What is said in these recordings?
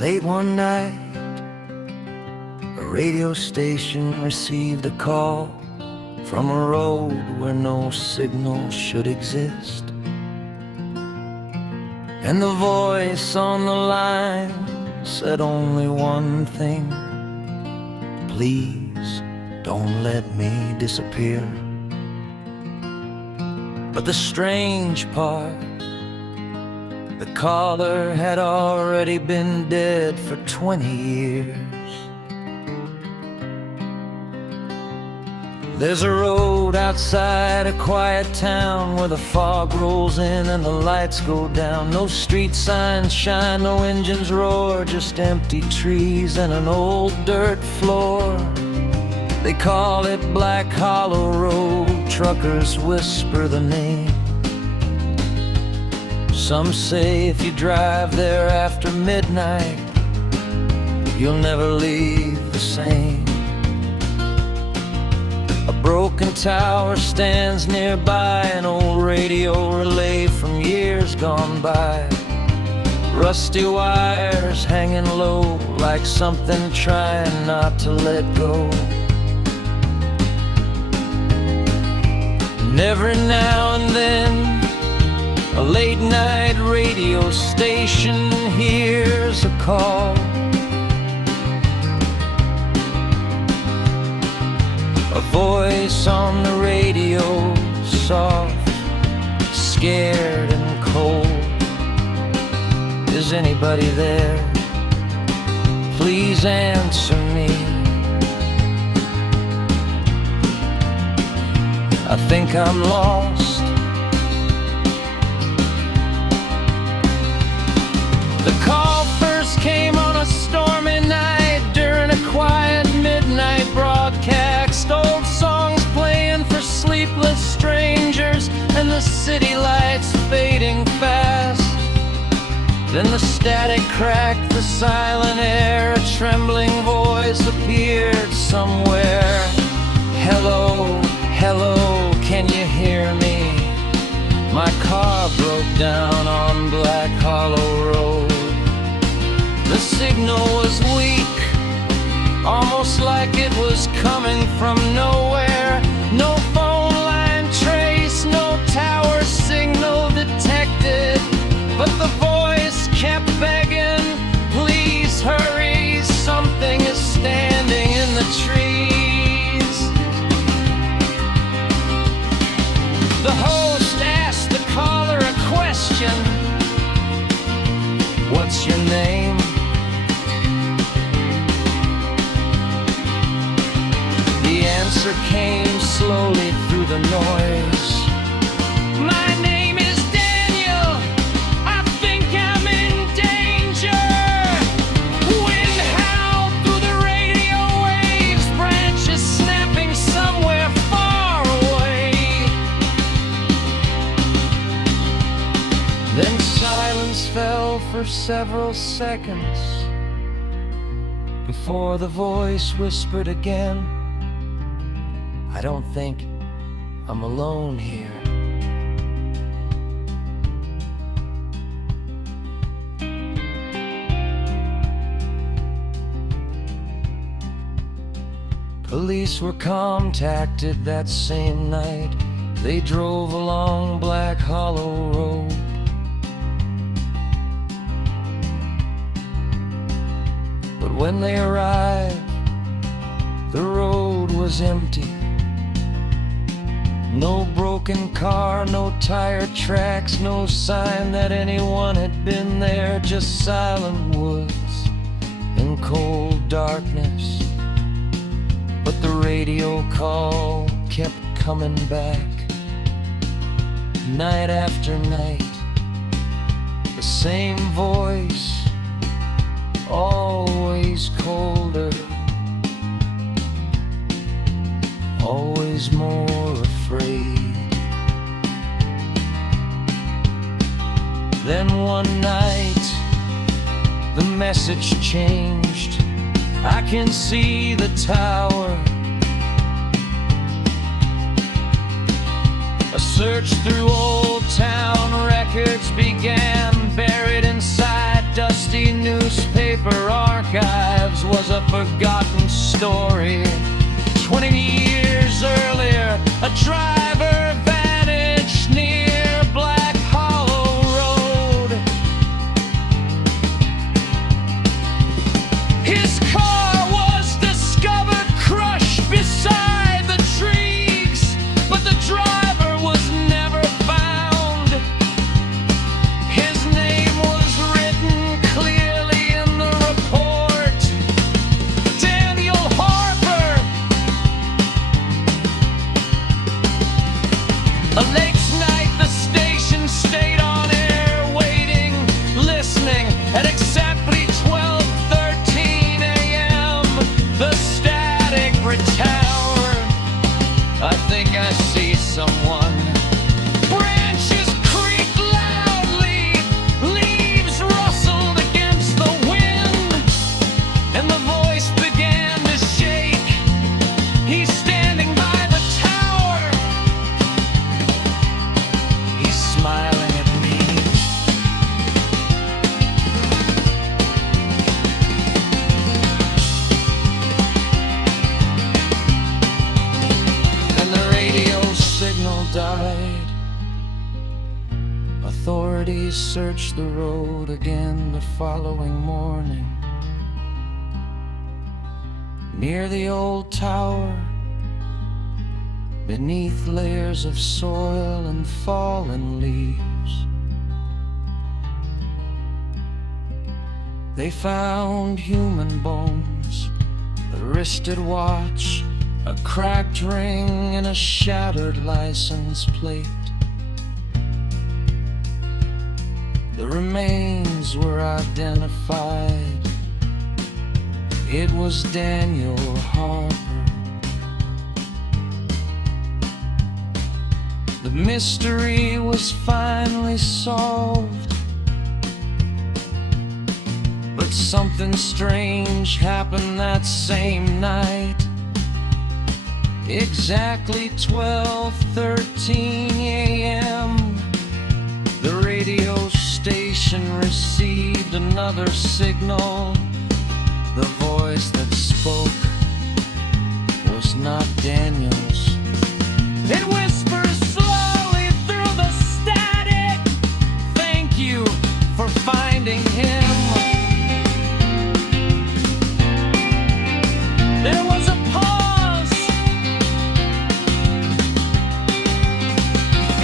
Late one night, a radio station received a call from a road where no signal should exist. And the voice on the line said only one thing: please don't let me disappear. But the strange part, the caller had already been dead for 20 years. There's a road outside a quiet town where the fog rolls in and the lights go down. No street signs shine, no engines roar, just empty trees and an old dirt floor. They call it Black Hollow Road, truckers whisper the name. Some say if you drive there after midnight, you'll never leave the same. A broken tower stands nearby, an old radio relay from years gone by. Rusty wires hanging low, like something trying not to let go. And every now and then, a late night radio station hears a call. A voice on the radio, soft, scared and cold. Is anybody there? Please answer me. I think I'm lost. The call first came on a stormy night during a quiet midnight broadcast. Old songs playing for sleepless strangers and the city lights fading fast. Then the static cracked the silent air. A trembling voice appeared somewhere. Hello, hello, can you hear me? My car broke down on Black Hollow Road. The signal was weak, almost like it was coming from nowhere. No phone line trace, no tower signal detected. But the voice kept begging, please hurry, something is standing in the trees. The host asked the caller a question: what's your name? The answer came slowly through the noise. My name is Daniel, I think I'm in danger. Wind howled through the radio waves, branches snapping somewhere far away. Then silence fell for several seconds before the voice whispered again: I don't think I'm alone here. Police were contacted that same night. They drove along Black Hollow Road. But when they arrived, the road was empty. No broken car, no tire tracks, no sign that anyone had been there. Just silent woods and cold darkness. But the radio call kept coming back, night after night. The same voice, always colder, always more afraid. Then one night, the message changed. I can see the tower. A search through old town records began, buried inside dusty newspapers. newspaper archives was a forgotten story. 20 years earlier, a driver vanished near Black Hollow Road. His car was discovered crushed beside the trees, but the driver was never found. His name was written clearly in the report: Daniel Harper. A late night, the station stayed on air, waiting, listening. At exactly 12:13 a.m., the static retowered. I think I see someone. Branches creaked loudly, leaves rustled against the wind, and the voice began to shake. He's standing by the tower. He's smiling at me. And the radio signal died. Authorities searched the road again the following morning. Near the old tower, beneath layers of soil and fallen leaves, they found human bones, a wristed watch, a cracked ring, and a shattered license plate. The remains were identified. It was Daniel Harper. The mystery was finally solved, but something strange happened that same night. Exactly 12:13 a.m., the radio station received another signal. The voice that spoke was not Daniel's. It whispers slowly through the static, "Thank you for finding him." There was a pause,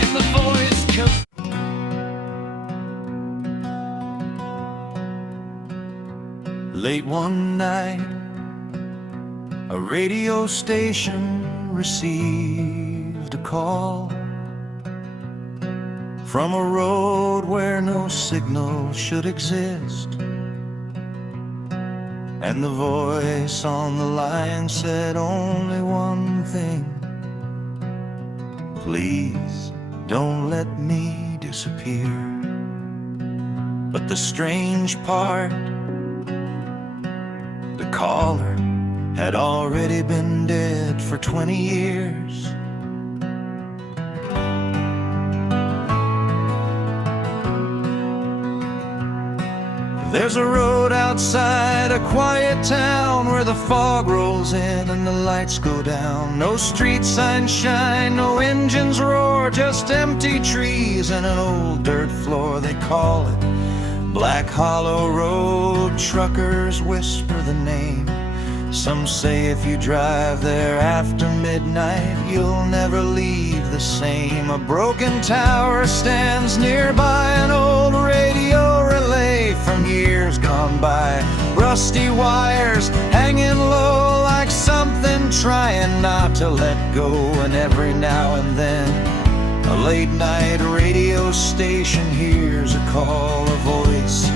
and the voice kept. Late one night, a radio station received a call from a road where no signal should exist. And the voice on the line said only one thing: "Please don't let me disappear." But the strange part, the caller had already been dead for 20 years. There's a road outside a quiet town where the fog rolls in and the lights go down. No street signs shine, no engines roar, just empty trees and an old dirt floor. They call it Black Hollow Road. Truckers whisper the name. Some say if you drive there after midnight, you'll never leave the same. A broken tower stands nearby, an old radio relay from years gone by. Rusty wires hanging low like something trying not to let go. And every now and then, a late night radio station hears a call, a voice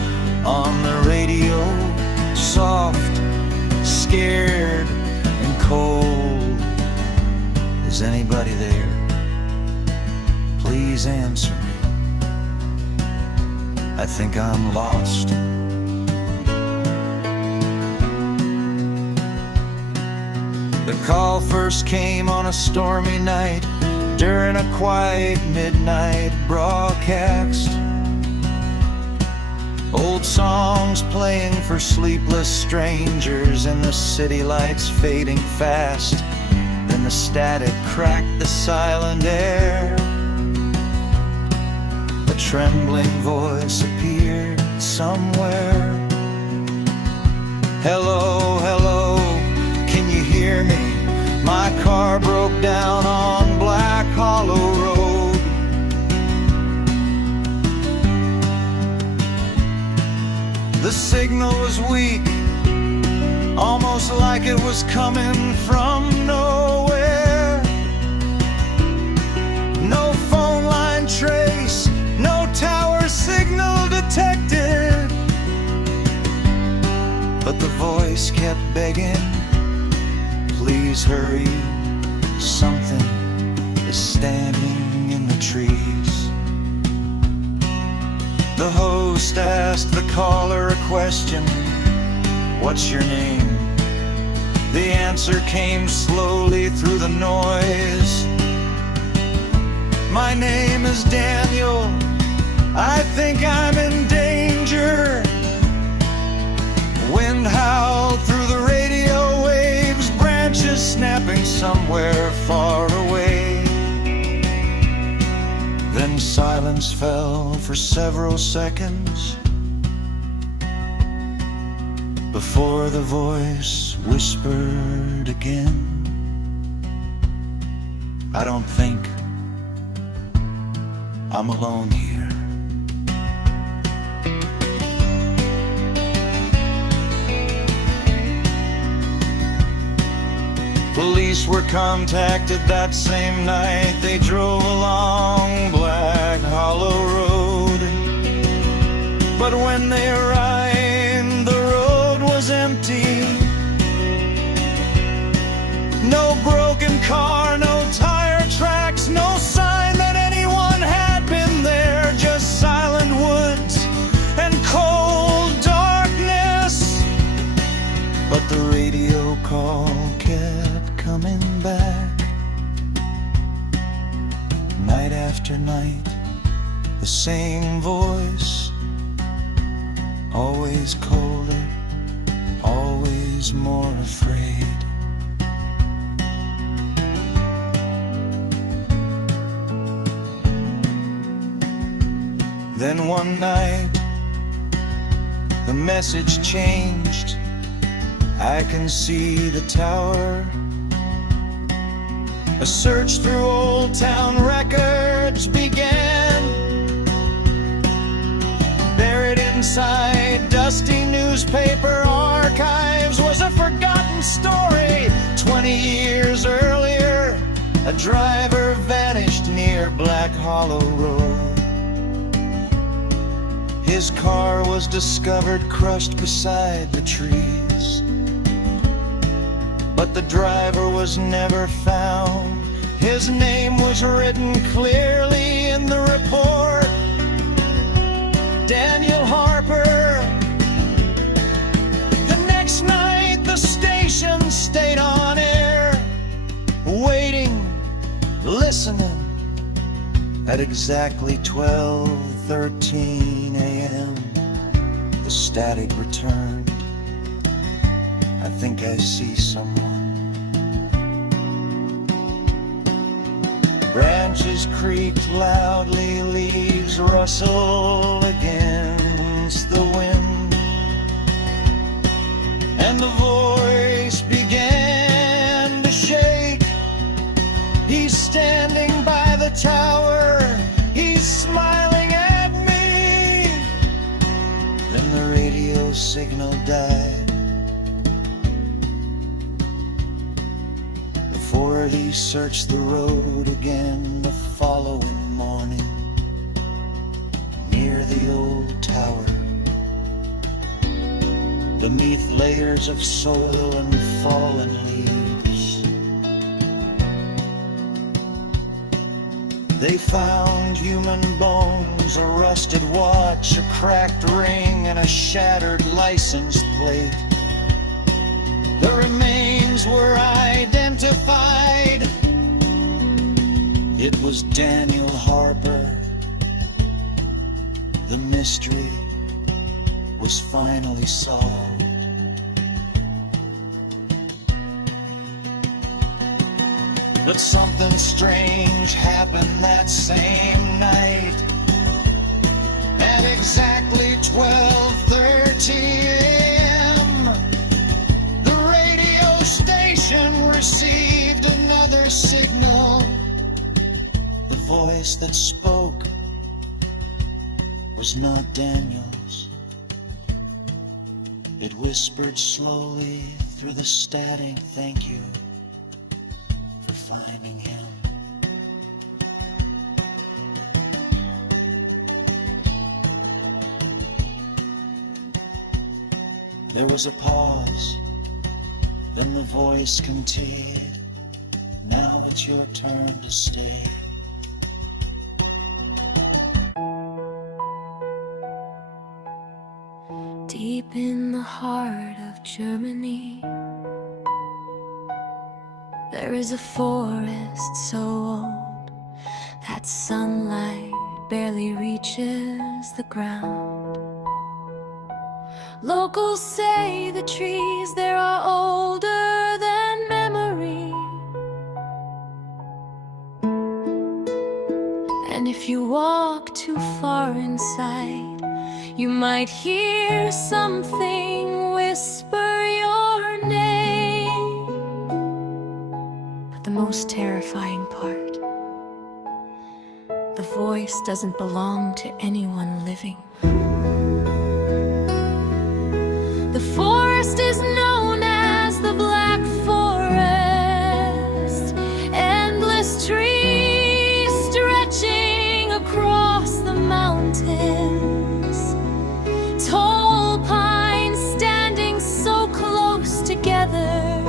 on the radio, soft, scared and cold. Is anybody there? Please answer me. I think I'm lost. The call first came on a stormy night during a quiet midnight broadcast. Old songs playing for sleepless strangers, and the city lights fading fast. Then the static cracked the silent air. A trembling voice appeared somewhere. Hello, hello, can you hear me? My car broke down on Black Hollow Road. The signal was weak, almost like it was coming from nowhere. No phone line trace, no tower signal detected. But the voice kept begging, please hurry, something is standing in the trees. The host asked the caller a question, what's your name? The answer came slowly through the noise. My name is Daniel, I think I'm in danger. Wind howled through the radio waves, branches snapping somewhere far away. Then silence fell for several seconds before the voice whispered again, I don't think I'm alone here. Police were contacted that same night. They drove along Black Hollow Road. But when they arrived, the road was empty. No broken car, no tire tracks, no sign that anyone had been there. Just silent woods and cold darkness. But the radio call kept coming back. Night after night, the same voice, always colder, always more afraid. Then one night, the message changed. I can see the tower. A search through old town records began. Buried inside dusty newspaper archives was a forgotten story. 20 years earlier, a driver vanished near Black Hollow Road. His car was discovered crushed beside the trees. But the driver was never found. His name was written clearly in the report, Daniel Harper. The next night the station stayed on air, waiting, listening. At exactly 12:13 a.m. the static returned. I think I see someone. Branches creaked loudly, leaves rustle against the wind, and the voice began to shake. He's standing by the tower, he's smiling at me. Then the radio signal died. He searched the road again the following morning, near the old tower, beneath layers of soil and fallen leaves. They found human bones, a rusted watch, a cracked ring, and a shattered license plate. The remains were identified. It was Daniel Harper. The mystery was finally solved. But something strange happened that same night. At exactly 12:30 a.m., the radio station received another signal. The voice that spoke was not Daniel's. It whispered slowly through the static, "Thank you for finding him." There was a pause, then the voice continued, "Now it's your turn to stay." Deep in the heart of Germany, there is a forest so old that sunlight barely reaches the ground. Locals say the trees there are older than memory, and if you walk too far inside, you might hear something whisper your name. But the most terrifying part, the voice doesn't belong to anyone living. The forest is known as the Black Forest, endless trees stretching across the mountains, tall pines standing so close together,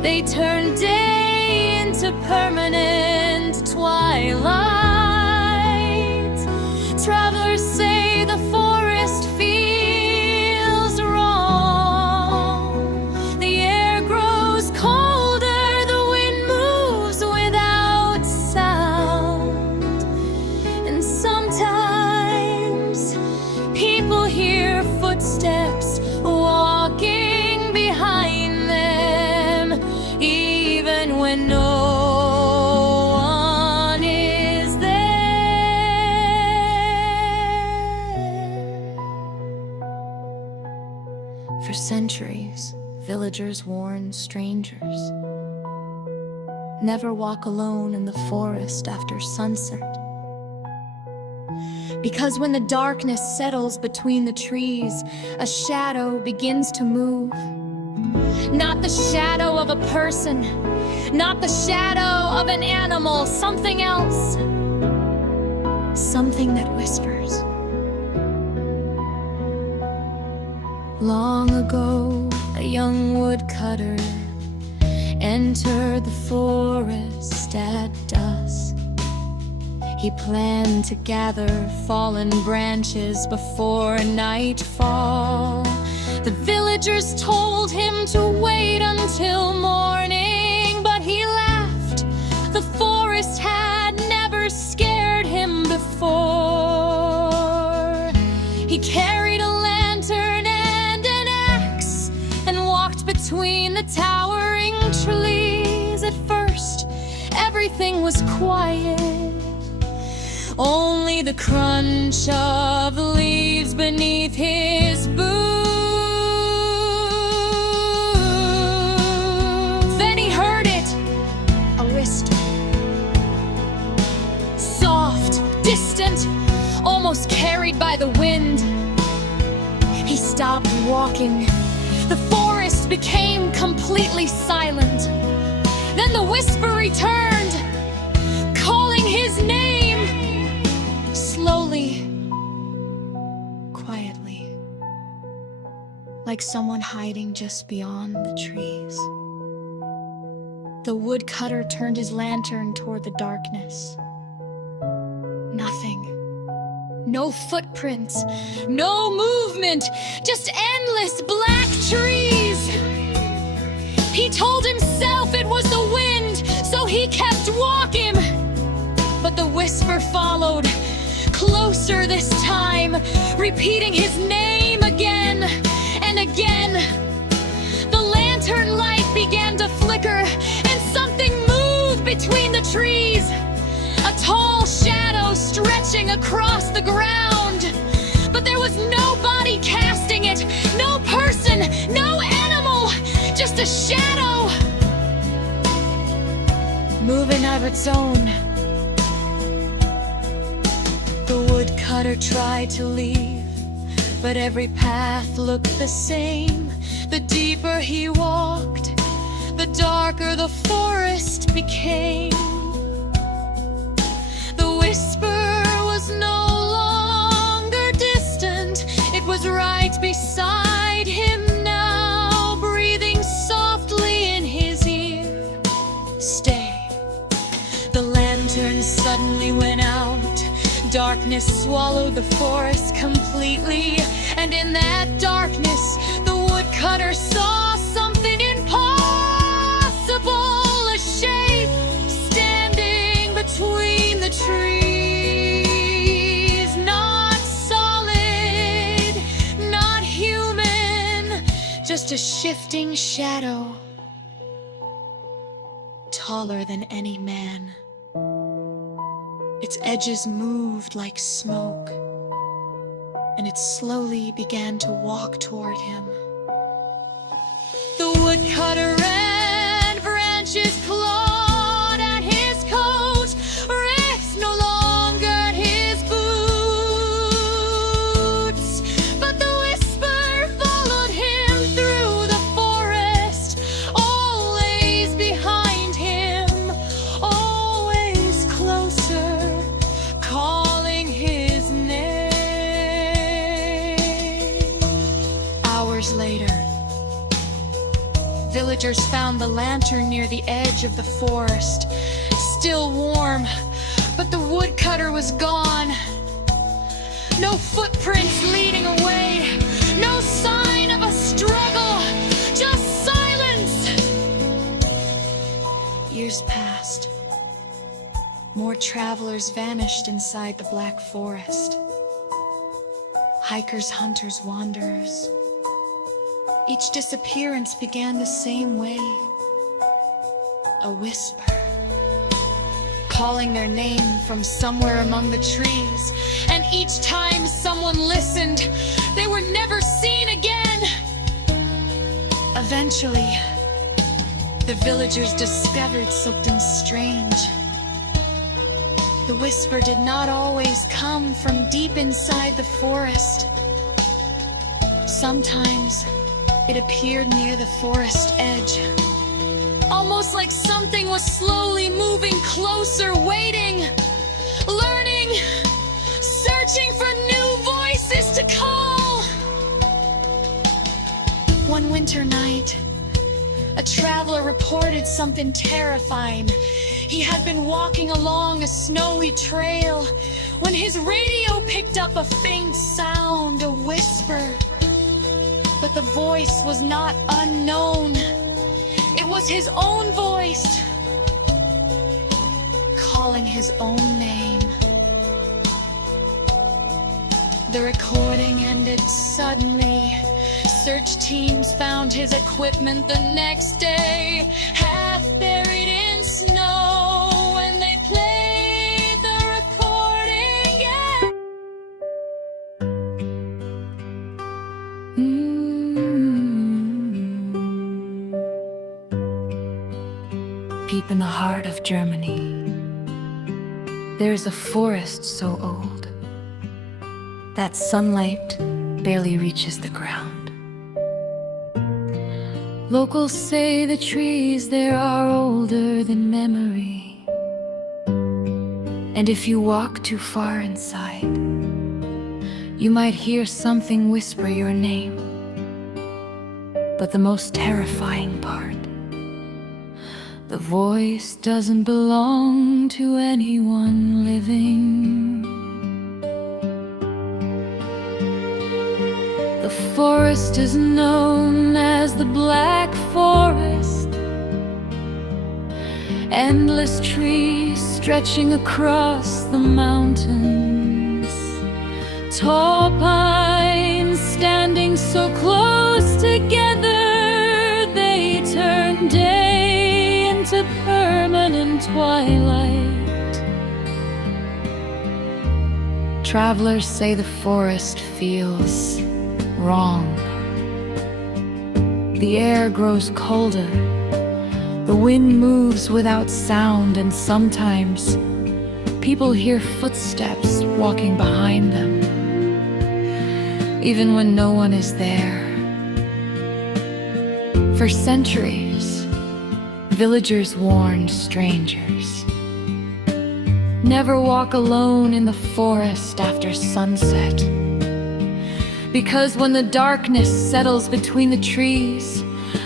they turn day into permanent twilight. Travelers say the forest feels wrong. The air grows colder, the wind moves without sound, and sometimes people hear footsteps walking behind them, even when no one is there. For centuries, villagers warned strangers, never walk alone in the forest after sunset. Because when the darkness settles between the trees, a shadow begins to move. Not the shadow of a person, not the shadow of an animal, something else. Something that whispers. Long ago, a young woodcutter entered the forest at dusk. He planned to gather fallen branches before nightfall. The villagers told him to wait until morning, but he laughed. The forest had never scared him before. He carried a lantern and an axe and walked between the towering trees. At first, everything was quiet. Only the crunch of leaves beneath his boots. Then he heard it, a whisper. Soft, distant, almost carried by the wind. He stopped walking. The forest became completely silent. Then the whisper returned, calling his name. Slowly, quietly, like someone hiding just beyond the trees. The woodcutter turned his lantern toward the darkness. Nothing. No footprints, no movement, just endless black trees. He told himself it was the wind, so he kept walking. But the whisper followed, closer this time, repeating his name again. again and again. The lantern light began to flicker, and something moved between the trees. A tall shadow stretching across the ground. But there was nobody casting it, no person, no animal, just a shadow moving of its own. The woodcutter tried to leave, but every path looked the same. The deeper he walked, the darker the forest became. The whisper was no longer distant, it was right beside him now, breathing softly in his ear. Stay. The lantern suddenly went out. Darkness swallowed the forest completely, and in that darkness, the woodcutter saw something impossible, a shape standing between the trees. Not solid, not human, just a shifting shadow, taller than any man. Its edges moved like smoke, and it slowly began to walk toward him. The woodcutter ran, branches clawed at his coat, wrists no longer at his boots. But the whisper followed him through the forest, always behind him, always closer, calling his name. Hours later, villagers found the lantern near the edge of the forest, still warm, but the woodcutter was gone. No footprints leading away, no sign of a struggle, just silence. Years passed. More travelers vanished inside the Black Forest. Hikers, hunters, wanderers. Each disappearance began the same way. A whisper, calling their name from somewhere among the trees. And each time someone listened, they were never seen again. Eventually, the villagers discovered something strange. The whisper did not always come from deep inside the forest. Sometimes it appeared near the forest edge, almost like something was slowly moving closer, waiting, learning, searching for new voices to call. One winter night, a traveler reported something terrifying. He had been walking along a snowy trail when his radio picked up a faint sound, a whisper. But the voice was not unknown. It was his own voice, calling his own name. The recording ended suddenly. Search teams found his equipment the next day, half buried in snow, and they played the recording again. Deep in the heart of Germany, there is a forest so old that sunlight barely reaches the ground. Locals say the trees there are older than memory, and if you walk too far inside, you might hear something whisper your name. But the most terrifying part, the voice doesn't belong to anyone living. The forest is known as the Black Forest. Endless trees stretching across the mountains. Tall pines standing twilight. Travelers say the forest feels wrong. The air grows colder. The wind moves without sound, and sometimes people hear footsteps walking behind them, even when no one is there. For centuries, villagers warned strangers, never walk alone in the forest after sunset, because when the darkness settles between the trees,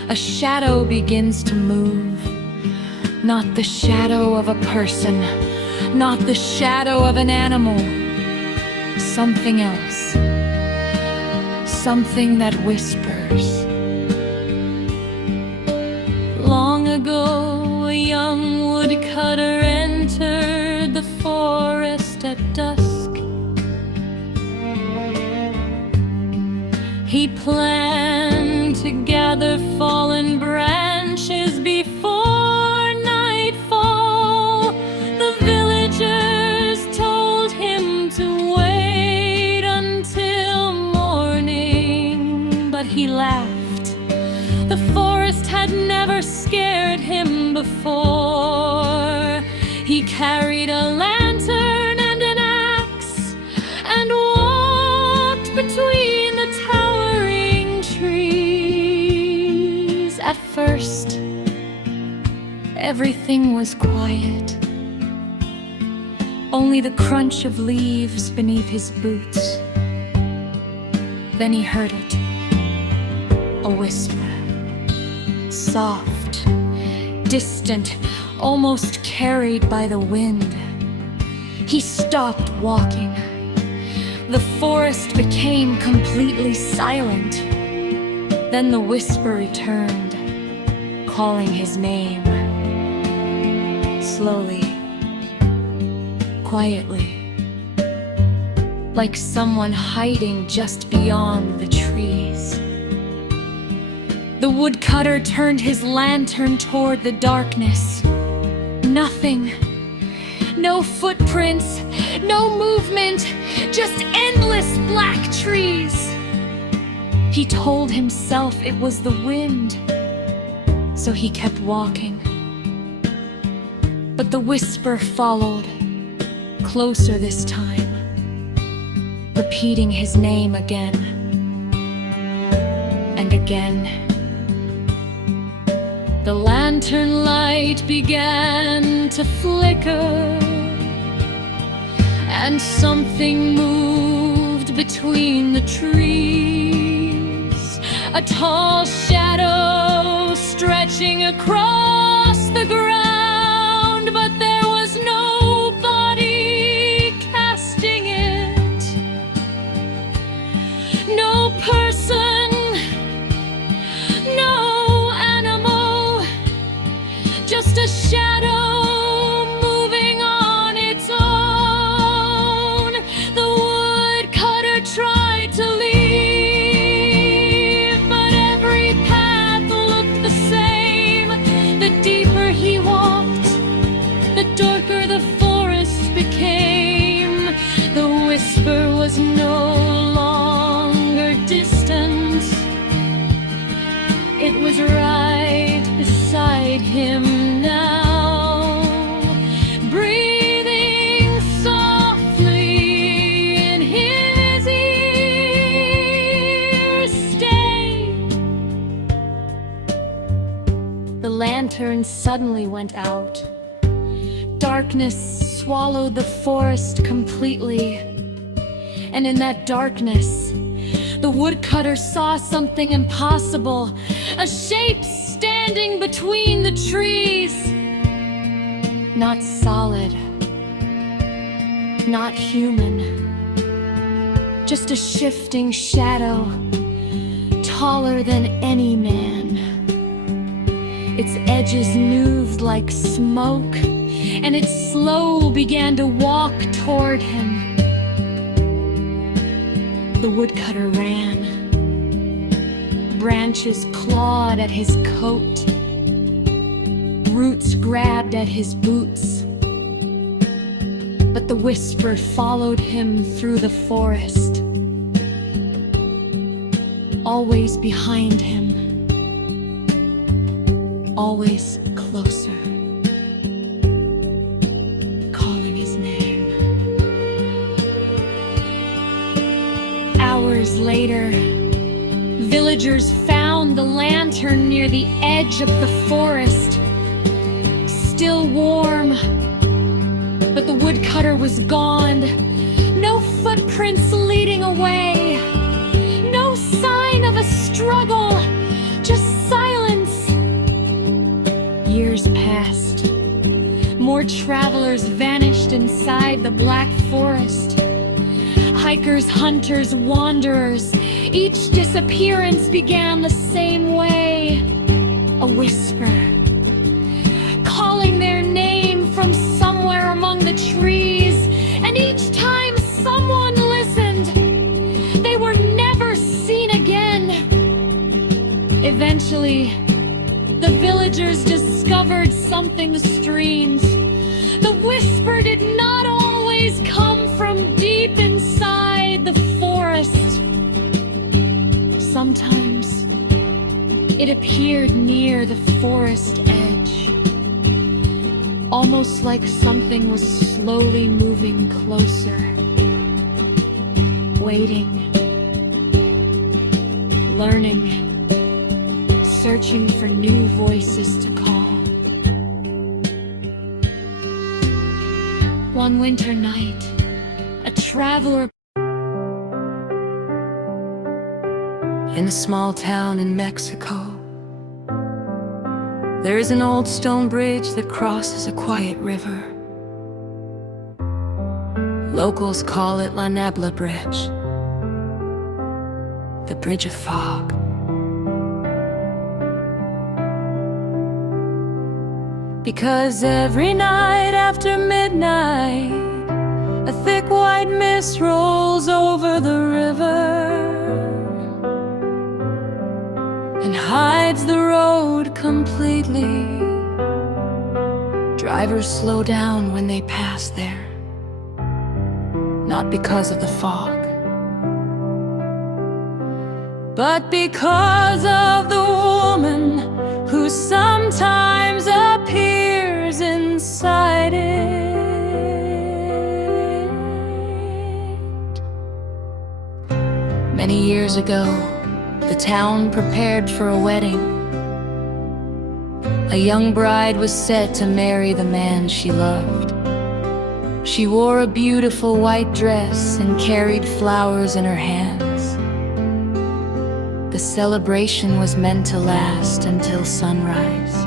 a shadow begins to move. Not the shadow of a person, not the shadow of an animal, something else, something that whispers. Long ago, a young woodcutter entered the forest at dusk. He planned to gather fallen branches before nightfall. The villagers told him to wait until morning, but he laughed. The forest had never scared him before. He carried a lantern and an axe and walked between the towering trees. At first, everything was quiet. Only the crunch of leaves beneath his boots. Then he heard it, a whisper. Soft, distant, almost carried by the wind. He stopped walking. The forest became completely silent. Then the whisper returned, calling his name. Slowly, quietly, like someone hiding just beyond the trees. The woodcutter turned his lantern toward the darkness. Nothing. No footprints, no movement, just endless black trees. He told himself it was the wind, so he kept walking. But the whisper followed, closer this time, repeating his name again and again. The lantern light began to flicker, and something moved between the trees. A tall shadow stretching across the ground, but there was nobody casting it. No person, no just a shadow moving on its own. The woodcutter tried to leave, but every path looked the same. The deeper he walked, the darker the forest became. The whisper was no longer distant. It was right beside him now, breathing softly in his ear. Stay. The lantern suddenly went out. Darkness swallowed the forest completely, and in that darkness, the woodcutter saw something impossible, a shape standing between the trees. Not solid, not human, just a shifting shadow, taller than any man. Its edges moved like smoke, and its slow began to walk toward him. The woodcutter ran. Branches clawed at his coat. Roots grabbed at his boots. But the whisper followed him through the forest, always behind him, always closer, calling his name. Hours later, villagers found the lantern near the edge of the forest, still warm, but the woodcutter was gone. No footprints leading away, no sign of a struggle, just silence. Years passed. More travelers vanished inside the black forest. Hikers, hunters, wanderers, each disappearance began the same way. A whisper, calling their name from somewhere among the trees. And each time someone listened, they were never seen again. Eventually, the villagers discovered something strange. The whisper did not always come from deep inside the forest. Sometimes it appeared near the forest edge, almost like something was slowly moving closer, waiting, learning, searching for new voices to call. One winter night, a traveler in a small town in Mexico, there is an old stone bridge that crosses a quiet river. Locals call it Niebla Bridge, the Bridge of Fog. Because every night after midnight, a thick white mist rolls over the river and hides the road completely. Drivers slow down when they pass there, not because of the fog, but because of the woman who sometimes appears inside it. Many years ago, the town prepared for a wedding. A young bride was set to marry the man she loved. She wore a beautiful white dress and carried flowers in her hands. The celebration was meant to last until sunrise.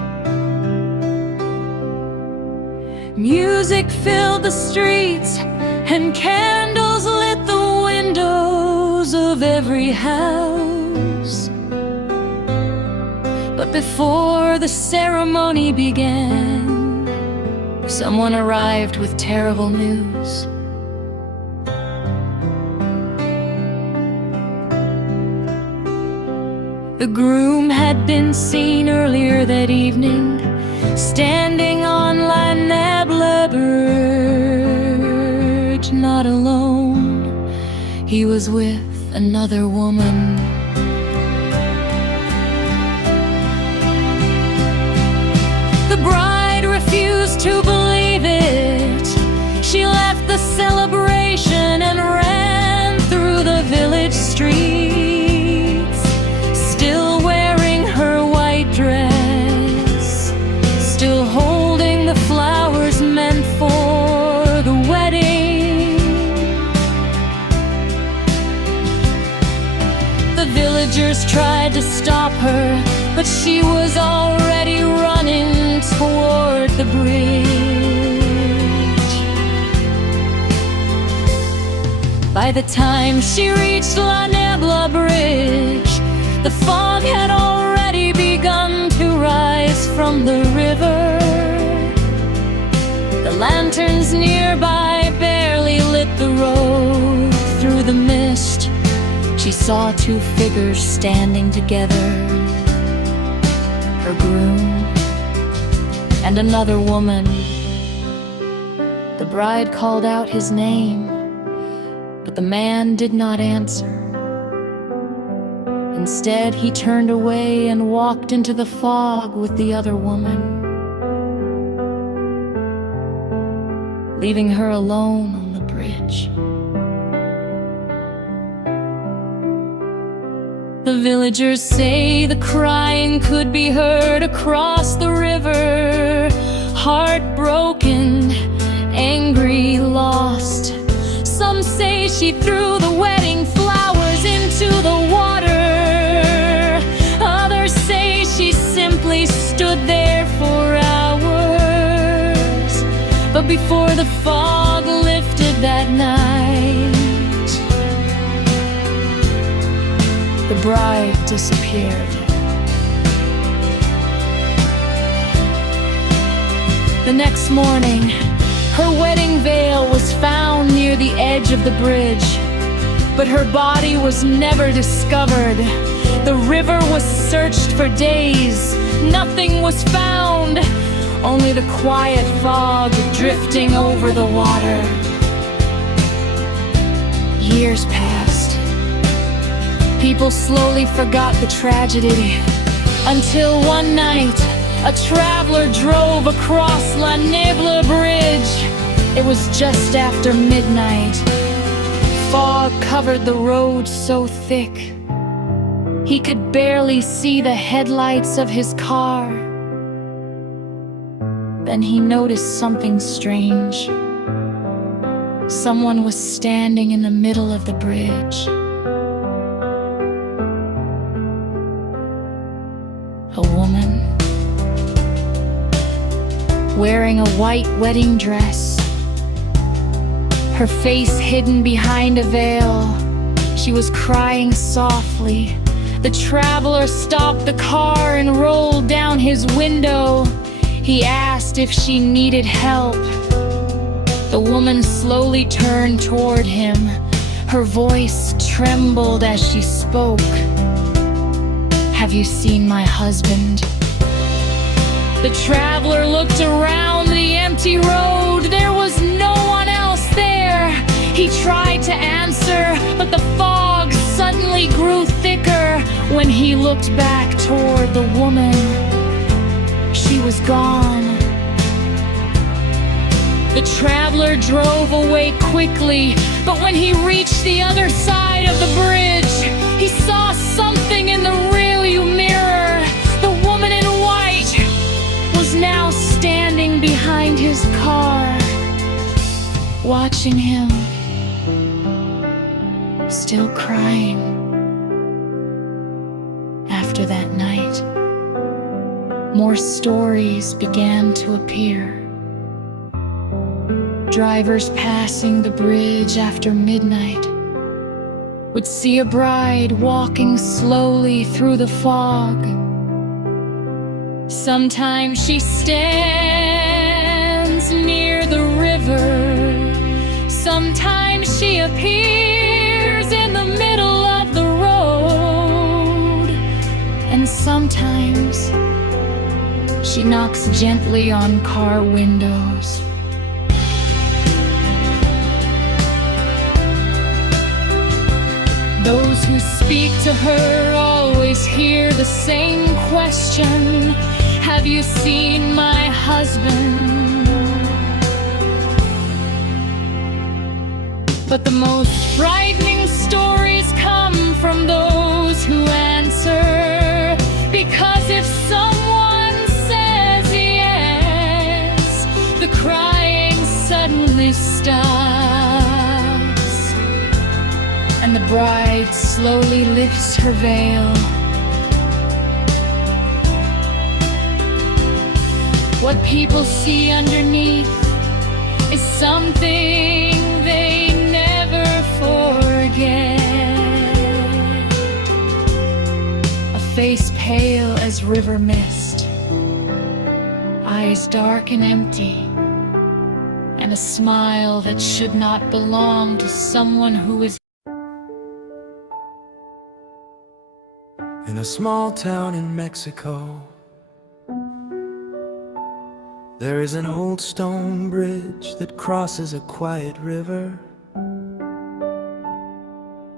Music filled the streets and candles lit the windows of every house. But before the ceremony began, someone arrived with terrible news. The groom had been seen earlier that evening, standing on Niebla Bridge, not alone. He was with another woman. The bride refused to believe it. She left the celebration and ran through the village streets, still wearing her white dress, still holding the flowers meant for the wedding. The villagers tried to stop her, but she was already running toward the bridge. By the time she reached Niebla Bridge, the fog had already begun to rise from the river. The lanterns nearby barely lit the road. Through the mist, she saw two figures standing together, her groom and another woman. The bride called out his name, but the man did not answer. Instead, he turned away and walked into the fog with the other woman, leaving her alone on the bridge. The villagers say the crying could be heard across the river. Heartbroken, angry, lost. Some say she threw the wedding flowers into the water. Others say she simply stood there for hours. But before the fog lifted that night, the bride disappeared. The next morning, her wedding veil was found near the edge of the bridge, but her body was never discovered. The river was searched for days. Nothing was found, only the quiet fog drifting over the water. Years passed. People slowly forgot the tragedy, until one night, a traveler drove across La Niebla Bridge. It was just after midnight. Fog covered the road so thick, he could barely see the headlights of his car. Then he noticed something strange. Someone was standing in the middle of the bridge. A woman, wearing a white wedding dress, her face hidden behind a veil. She was crying softly. The traveler stopped the car and rolled down his window. He asked if she needed help. The woman slowly turned toward him. Her voice trembled as she spoke. "Have you seen my husband?" The traveler looked around the empty road. There was no one else there. He tried to answer, but the fog suddenly grew thicker. When he looked back toward the woman, she was gone. The traveler drove away quickly, but when he reached the other side of the bridge, he saw something in the rearview mirror. The woman in white was now standing behind his car, watching him, still crying. After that night, more stories began to appear. Drivers passing the bridge after midnight would see a bride walking slowly through the fog. Sometimes she stands near the river. Sometimes she appears in the middle of the road. And sometimes she knocks gently on car windows. Those who speak to her always hear the same question: "Have you seen my husband?" But the most frightening stories come from those who answer, because if someone says yes, the crying suddenly stops, and the bride slowly lifts her veil. What people see underneath is something they never forget. A face pale as river mist, eyes dark and empty, and a smile that should not belong to someone who is. In a small town in Mexico, There is an old stone bridge that crosses a quiet river.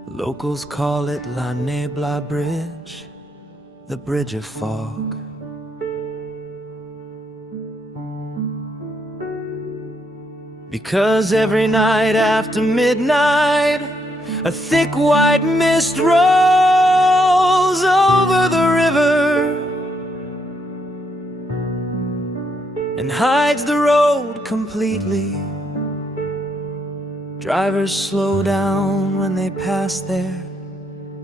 Locals call it La Niebla Bridge, the bridge of fog. Because every night after midnight, a thick white mist rolls over the river and hides the road completely. Drivers slow down when they pass there,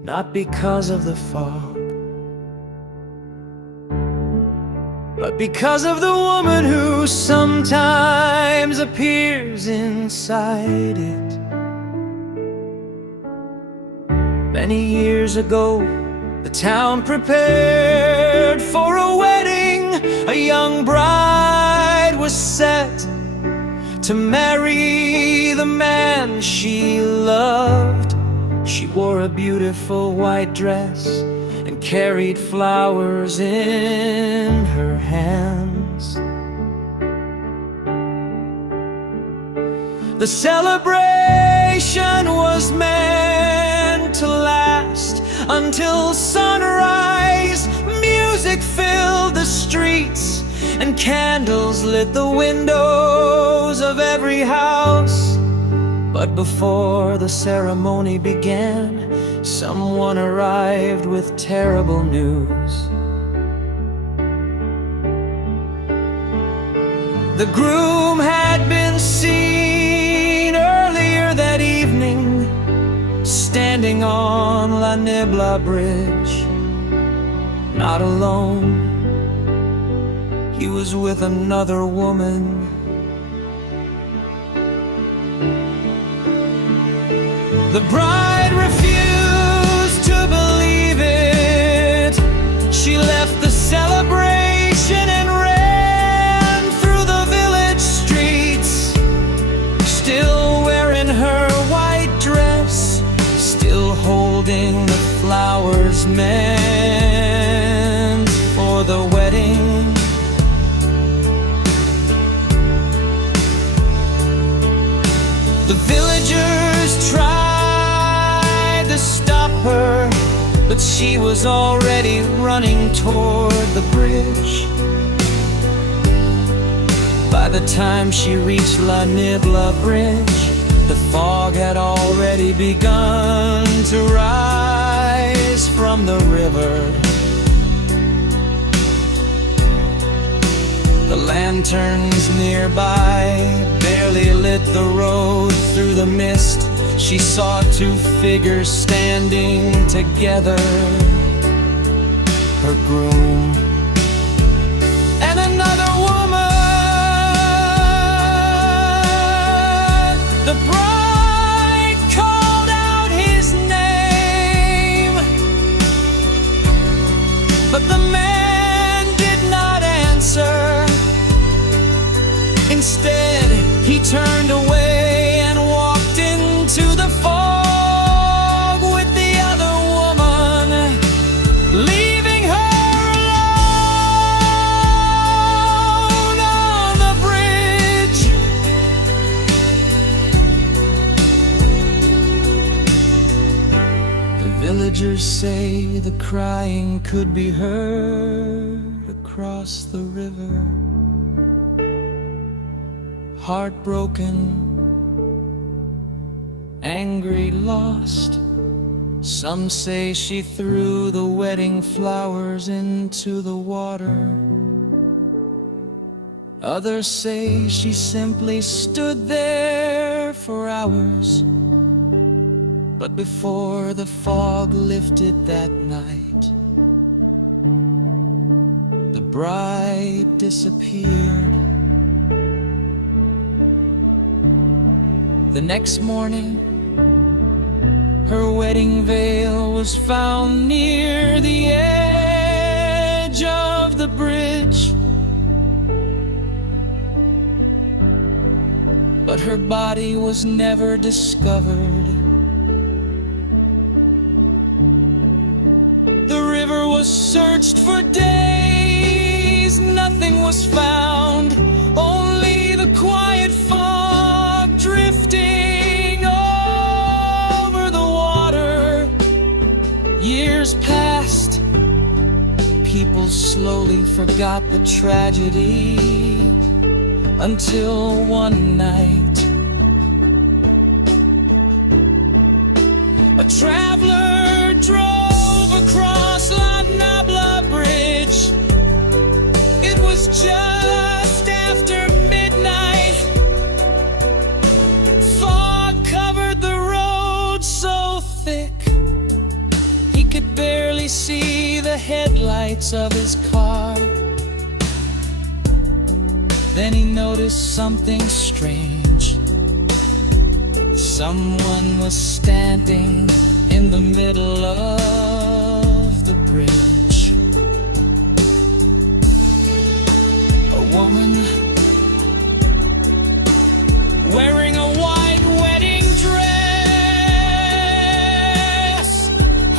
not because of the fog, but because of the woman who sometimes appears inside it. Many years ago, the town prepared for a wedding. A young bride was set to marry the man she loved. She wore a beautiful white dress and carried flowers in her hands. The celebration was meant to last until sunrise. Music filled the streets and candles lit the windows of every house. But before the ceremony began, someone arrived with terrible news. The groom had been seen earlier that evening, standing on La Niebla Bridge. Not alone, he was with another woman. The bride refused to believe it. She left the celebration and ran through the village streets, still wearing her white dress, still holding the flowers meant for the wedding. The villagers tried to stop her, but she was already running toward the bridge. By the time she reached La Niebla Bridge, the fog had already begun to rise from the river. The lanterns nearby barely lit the road through the mist. She saw two figures standing together, her groom and another woman. The bride called out his name, but the man did not answer. Instead, he turned away and walked into the fog with the other woman, leaving her alone on the bridge. The villagers say the crying could be heard across the river. Heartbroken, angry, lost. Some say she threw the wedding flowers into the water. Others say she simply stood there for hours. But before the fog lifted that night, the bride disappeared. The next morning, her wedding veil was found near the edge of the bridge. But her body was never discovered. The river was searched for days, nothing was found. quiet fog drifting over the water. Years passed, people slowly forgot the tragedy, until one night a traveler drove across La Niebla Bridge. It was just after midnight. Fog covered the road so thick he could barely see the headlights of his car. Then he noticed something strange. Someone was standing in the middle of the bridge. A woman wearing a white wedding dress,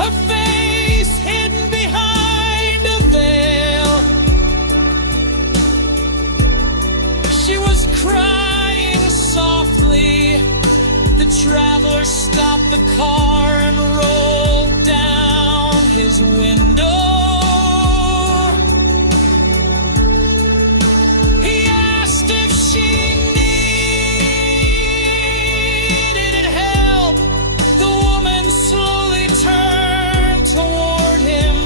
her face hidden behind a veil. She was crying softly. The traveler stopped the car and rolled down his window. He asked if she needed help. The woman slowly turned toward him.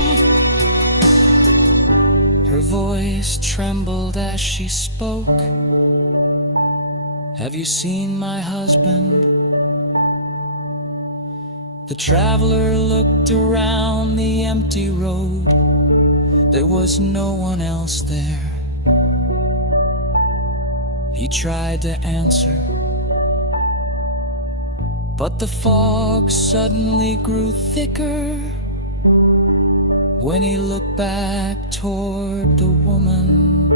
Her voice trembled as she spoke. "Have you seen my husband?" The traveler looked around the empty road. There was no one else there. He tried to answer, but the fog suddenly grew thicker. When he looked back toward the woman,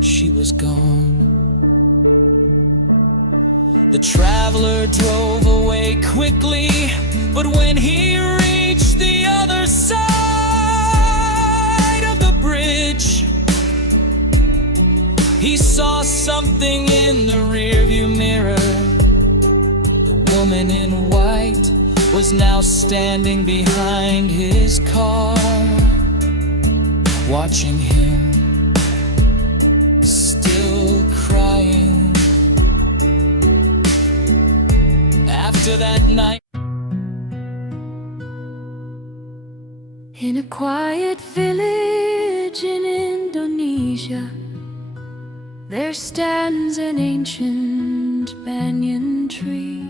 she was gone. The traveler drove away quickly, but when he reached the other side of the bridge, he saw something in the rearview mirror. The woman in white was now standing behind his car, watching him, still crying. After that night, in a quiet village in Indonesia, there stands an ancient banyan tree.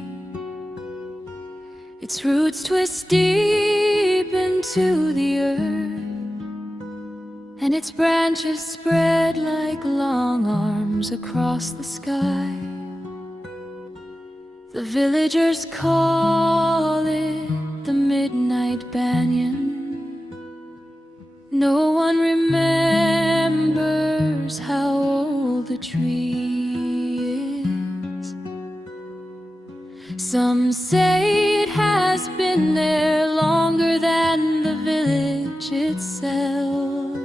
Its roots twist deep into the earth, and its branches spread like long arms across the sky. The villagers call it the midnight banyan. No one remembers how old the tree is. Some say it has been there longer than the village itself,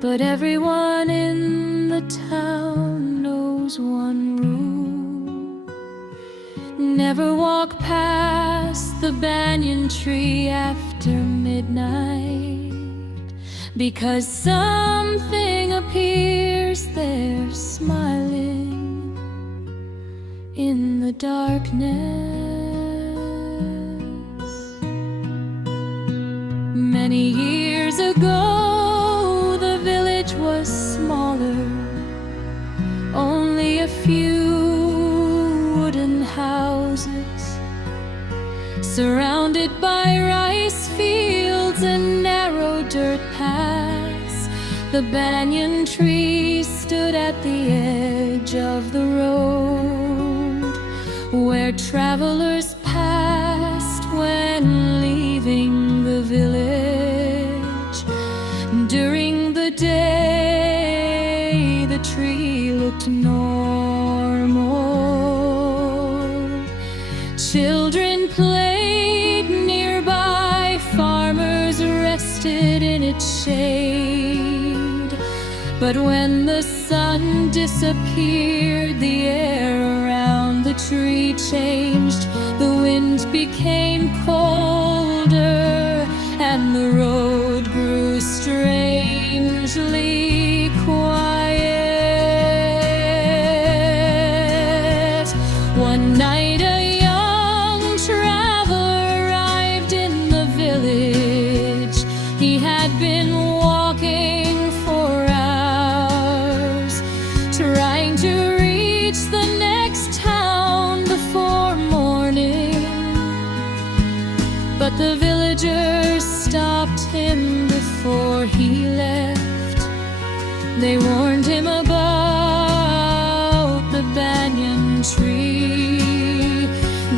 but everyone in the town knows one rule: never walk past the banyan tree after midnight, because something appears there smiling in the darkness. Many years ago, the village was smaller, only a few wooden houses, surrounded by rice fields and narrow dirt paths. The banyan tree stood at the edge of the road, where travelers passed when leaving the village. During the day, the tree looked normal. Children played nearby, farmers rested in its shade. But when the sun disappeared, the air around the tree changed. The wind became colder, and the road grew strangely quiet. One night a young traveler arrived in the village. He had been walking for hours, trying to reach the next town before morning. But the villagers stopped him before he left. They warned him about the banyan tree.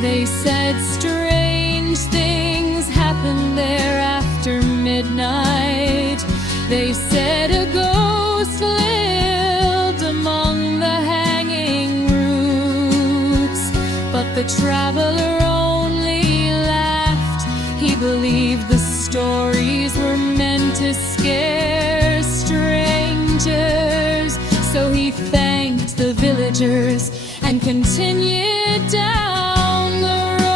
They said strange things happened there after midnight. They said a ghost lived among the hanging roots. But the traveler only laughed. He believed the stories were meant to scare strangers. So he thanked the villagers and continued down the road.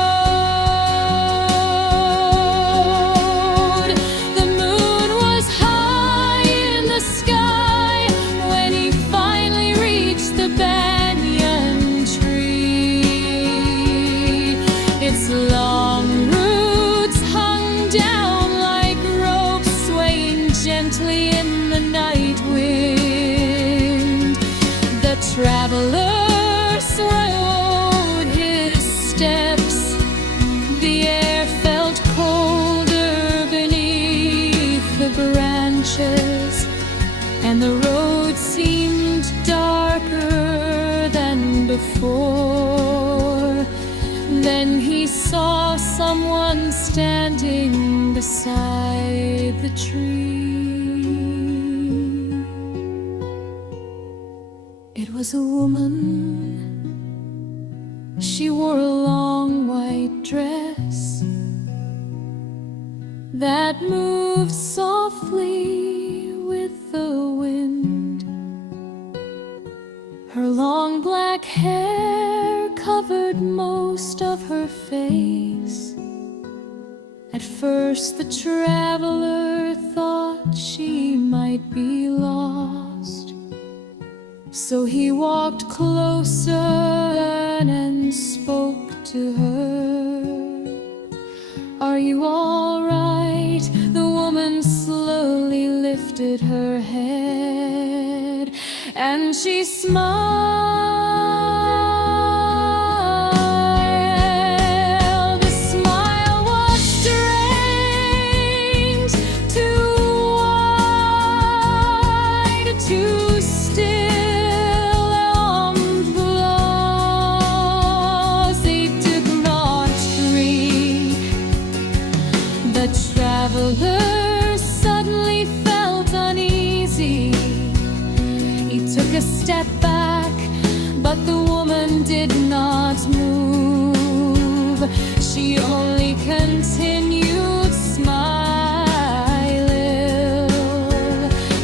The moon was high in the sky when he finally reached the banyan tree. Its long roots hung down like ropes, swaying gently in the night wind. The traveler slowed his steps. The air felt colder beneath the branches, and the road seemed darker than before. Then he saw someone standing beside the tree. It was a woman. She wore a long white dress that moved softly with the wind. Her long black hair covered most of her face. At first the traveler thought she might be lost. So he walked closer and spoke to her. "Are you all right?" The woman slowly lifted her head, and she smiled. The smile was strange, too wide, too still, and blows it did not creak. The traveler suddenly felt uneasy. He took a step back, but the woman did not move. She only continued smiling.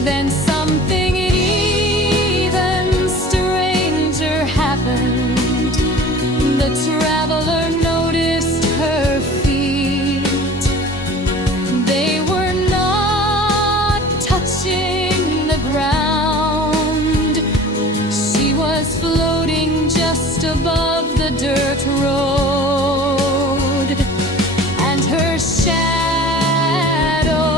Then something even stranger happened. The traveler noticed her feet. They were not touching the ground. She was floating just above the dirt road, and her shadow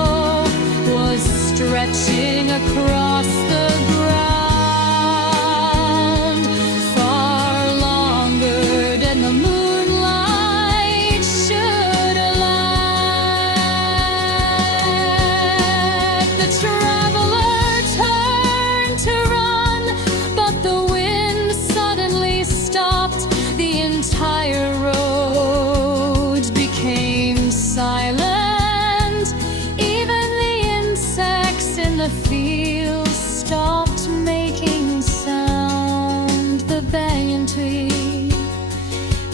was stretching across the ground, far longer than the moonlight should allow. The traveler turned to run, but the wind suddenly stopped. The entire road became silent. Even the insects in the fields stopped making sound. The banyan tree,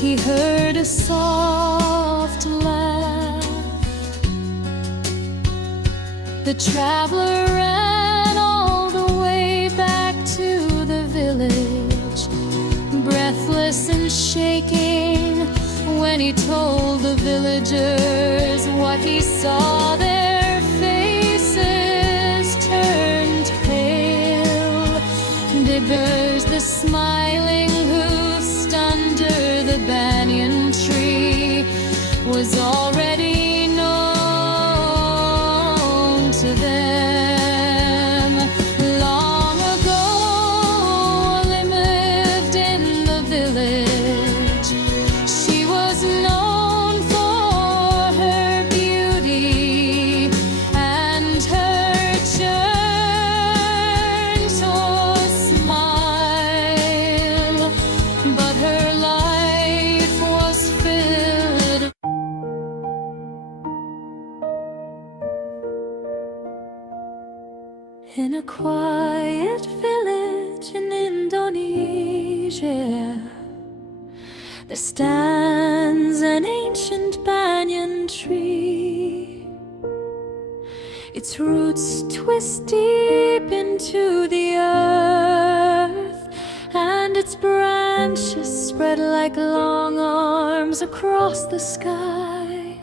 he heard a soft laugh. The traveler ran all the way when he told the villagers what he saw, their faces turned pale. Dippers, the smiling who stood under the banyan tree, was already known to them. Long ago, they lived in the village. She was known for her beauty and her gentle smile, but her life was filled. In a quiet village in Indonesia, there stands an ancient banyan tree. Its roots twist deep into the earth, and its branches spread like long arms across the sky.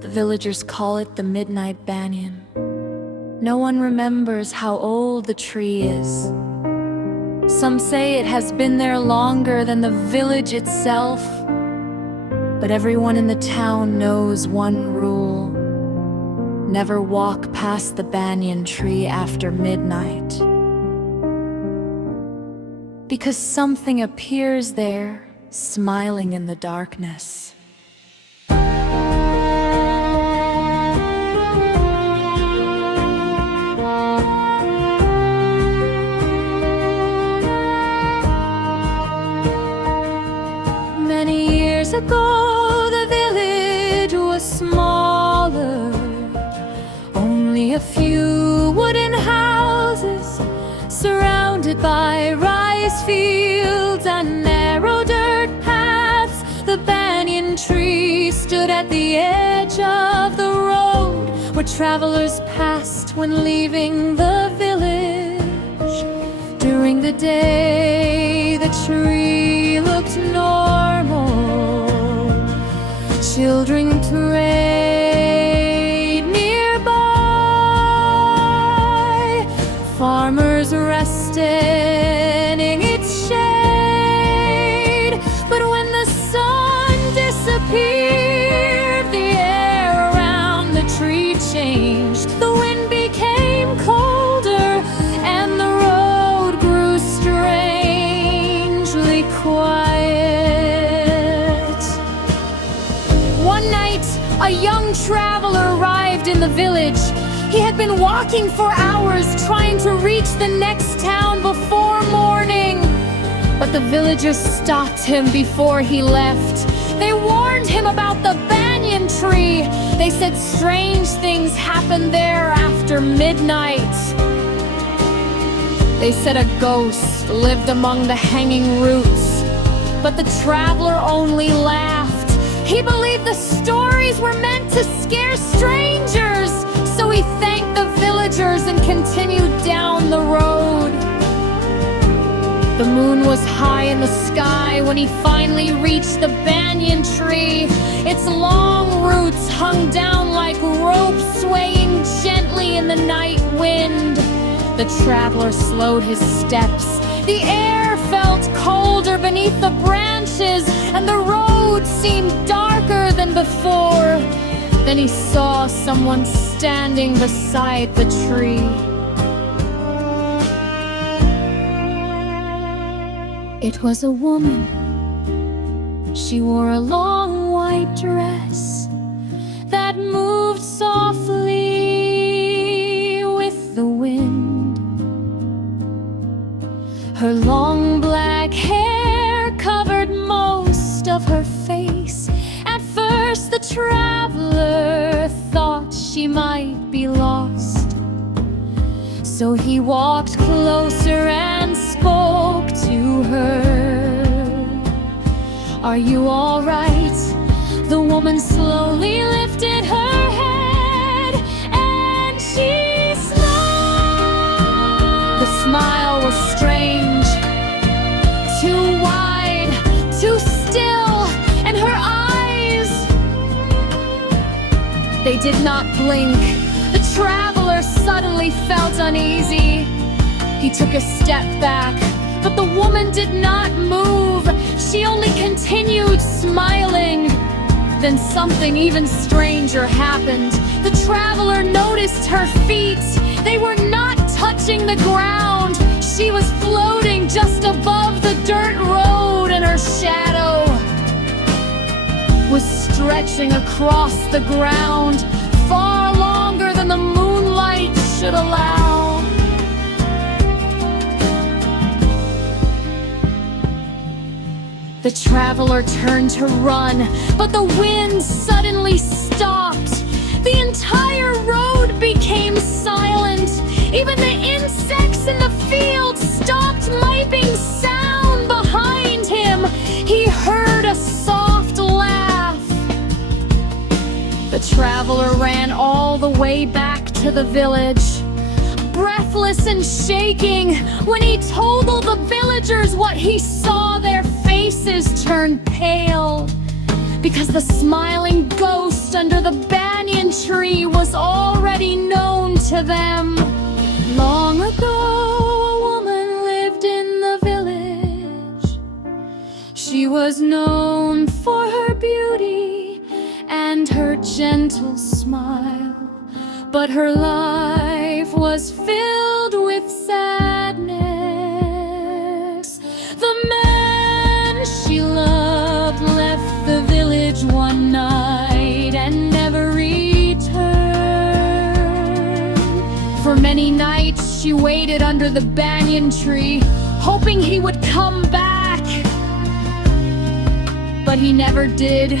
The villagers call it the Midnight Banyan. No one remembers how old the tree is. Some say it has been there longer than the village itself. But everyone in the town knows one rule: never walk past the banyan tree after midnight. Because something appears there, smiling in the darkness. Years ago, the village was smaller. Only a few wooden houses surrounded by rice fields and narrow dirt paths. The banyan tree stood at the edge of the road where travelers passed when leaving the village. During the day, the tree looked normal. Children played nearby. Farmers rested in its shade. But when the sun disappeared, the air around the tree changed. The wind became colder, and the road grew strangely quiet. One night, a young traveler arrived in the village. He had been walking for hours trying to reach the next town before morning. But the villagers stopped him before he left. They warned him about the banyan tree. They said strange things happened there after midnight. They said a ghost lived among the hanging roots. But the traveler only laughed. He believed the stories were meant to scare strangers, so he thanked the villagers and continued down the road. The moon was high in the sky when he finally reached the banyan tree. Its long roots hung down like ropes, swaying gently in the night wind. The traveler slowed his steps. The air felt colder beneath the branches, and the road seemed darker than before. Then he saw someone standing beside the tree. It was a woman. She wore a long white dress that moved softly with the wind. Her long black hair covered most of her face. At first the traveler thought she might be lost. So he walked closer and spoke to her. "Are you all right?" The woman slowly lifted her head and she smiled. The smile was strange, too wide, too still. They did not blink. The traveler suddenly felt uneasy. He took a step back, but the woman did not move. She only continued smiling. Then something even stranger happened. The traveler noticed her feet. They were not touching the ground. She was floating just above the dirt road, and her shadow was stretching across the ground, far longer than the moonlight should allow. The traveler turned to run, but the wind suddenly stopped. The entire road became silent. Even the insects in the field stopped making sound behind him. He heard a soft laugh. The traveler ran all the way back to the village, breathless and shaking. When he told all the villagers what he saw, their faces turned pale, because the smiling ghost under the banyan tree was already known to them. Long ago, a woman lived in the village. She was known for her beauty and her gentle smile, but her life was filled with sadness. The man she loved left the village one night and never returned. For many nights she waited under the banyan tree, hoping he would come back, but he never did.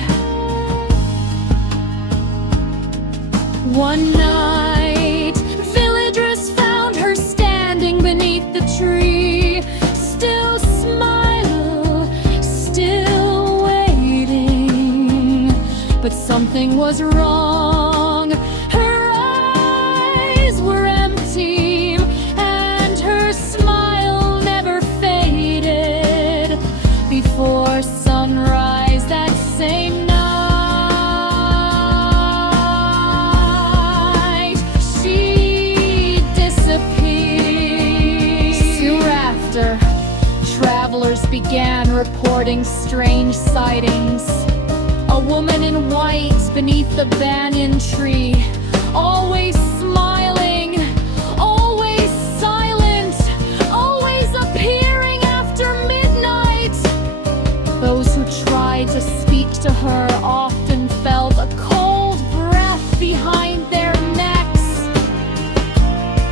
One night, villagers found her standing beneath the tree, still smile, still waiting. But something was wrong. Her eyes were empty, and her smile never faded. Before sunrise that same night, travelers began reporting strange sightings. A woman in white beneath the banyan tree, always smiling, always silent, always appearing after midnight. Those who tried to speak to her often felt a cold breath behind their necks,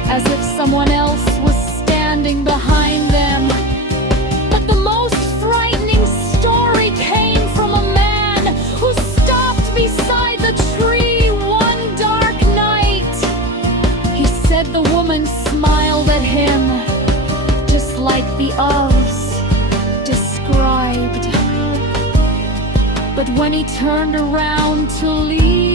as if someone else was standing behind them. But the most frightening story came from a man who stopped beside the tree one dark night. He said the woman smiled at him, just like the elves described. But when he turned around to leave,